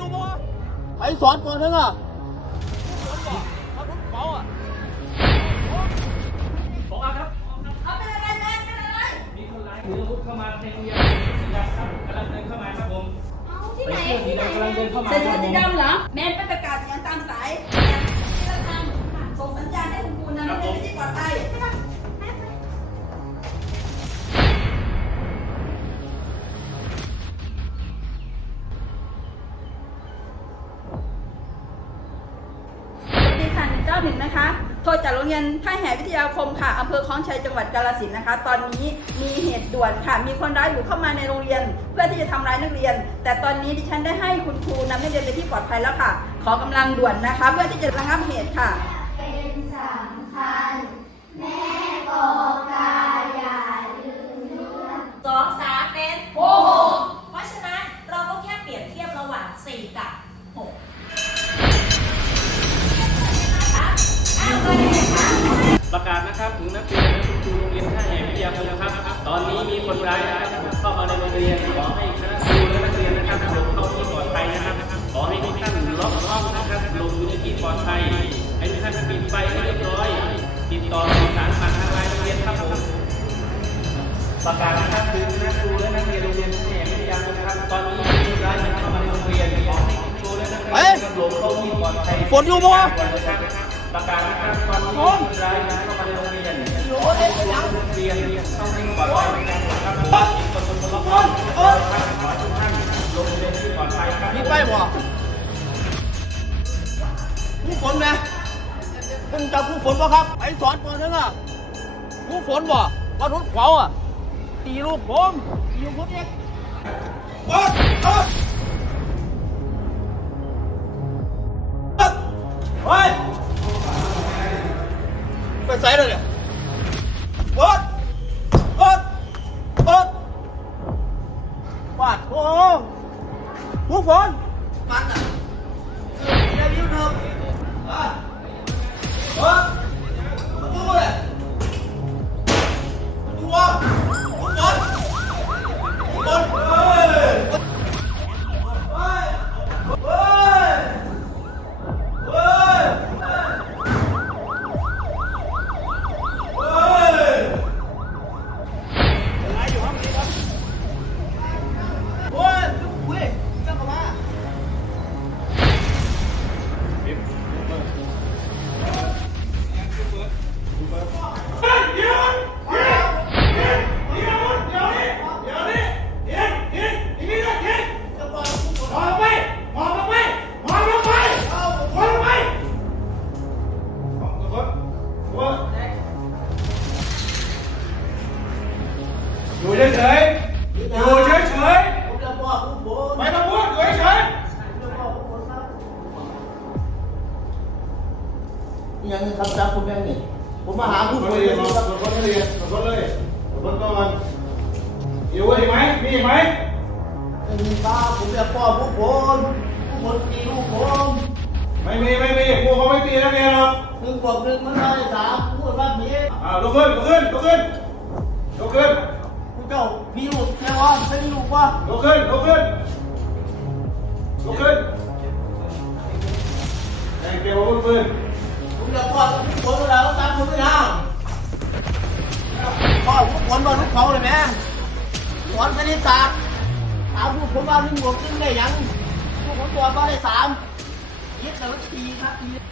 นอยู่บ่ไปสอนก่อนเถอะอะฝนบ่มาทุกเขาอะขออาครับเอาเป็นอะไรเป็นอะไรมีคนร้ายถืออาวุธเข้ามาในโรงเรียนครับกำลังเดินเข้ามาครับผมเอาที่ไหนใส่เสื้อสีดำเดินใส่เสื้อสีดำเหรอแม่ไปประกาศเสียงตามสายที่เราทำส่งสัญญาณให้คุณครูนะไม่ได้ที่ได้ปลอดภัย 91 นะคะ โทรจากโรงเรียนท่ายแห่วิทยาคมค่ะอำเภอคลองชัยจังหวัดกาฬสินธุ์นะคะ ตอนนี้มีเหตุด่วนค่ะ มีคนร้ายบุกเข้ามาในโรงเรียน เพื่อที่จะทำร้ายนักเรียน แต่ตอนนี้ดิฉันได้ให้คุณครูนำนักเรียนไปที่ปลอดภัยแล้วค่ะ ขอกำลังด่วนนะคะ เพื่อที่จะระงับเหตุค่ะ เป็นสำคัญ แม่กอ ถึงนักเรียนและคุณครูโรงเรียนท่าแห่วิทยาคมนะครับ ตอนนี้มีคนร้ายนะครับเข้ามาในโรงเรียนขอให้คณะครูและนักเรียนนะครับหลบเข้าที่ปลอดภัยนะครับ ขอให้ทุกท่านล็อกห้องนะครับหลบอยู่ในที่ปลอดภัยให้ทุกท่านปิดไฟให้เรียบร้อย ติดต่อสื่อสารผ่านทางไลน์โรงเรียนครับผมประกาศนะครับถึงคณะครูและนักเรียนโรงเรียนท่าแห่วิทยาคมนะครับ ตอนนี้มีคนร้ายเข้ามาในโรงเรียนขอให้คุณครูและนักเรียนนะครับหลบเข้าที่ปลอดภัยฝนอยู่บ่ประกาศนะครับตอนนี้คนร้ายเข้า มีป้ายนะครับอีกคนคนละคนขอทุกท่านลงเรียนที่ปลอดภัยครับมีไปบ่ผู้ฝนไหมเพิ่งจับผู้ฝนบ่ครับไปสอนก่อนเถอะอะผู้ฝนบ่มาทุกเขาอะ ตีลูกผมตีลูกผมเองเปิดเปิดเปิดเฮ้ยไปใส่เลยเนี่ย เปิดเปิดเปิดปาดโอ้โหผู้ฝนมัน อยู่เฉยๆอยู่เฉยผมจะบอกผู้ฝนๆไม่ต้องพูดอยู่เฉยนี่ยังคำจับคุณแม่นี่ผมมาหาๆผู้คนฝนเรีเลยยนคครัรับบคนเรียนคนเลยคนก่อนอยู่อีกไหมมีอีกไหมไม่มีป้าผมจะป้อผู้ฝนผู้ฝนตีลูกผมไม่มีไม่มีครูเขาไม่ตีนักเรียนหรอกหนึ่งบวกหนึ่งมันได้สามพูดว่าผีอ่าลุกขึ้นลุกขึ้นลุกขึ้นลุกขึ้นผู้ เจ้ามีลูกแค่ว่าไม่มีลูกวะลุกขึ้นลุกขึ้นลุกขึ้นแรงเกี่ยวกับปืนผมจะป้อผู้ฝนเวลาเขาตามผมไม่ทางป้อผู้ฝนมาทุกเขาเลยแม่สอนคณิตศาสตร์ถามผู้ผมว่าหนึ่งบวกหนึ่งได้ยังผู้ผมตอบว่าได้สามยึดแต่ว่าตีครับตี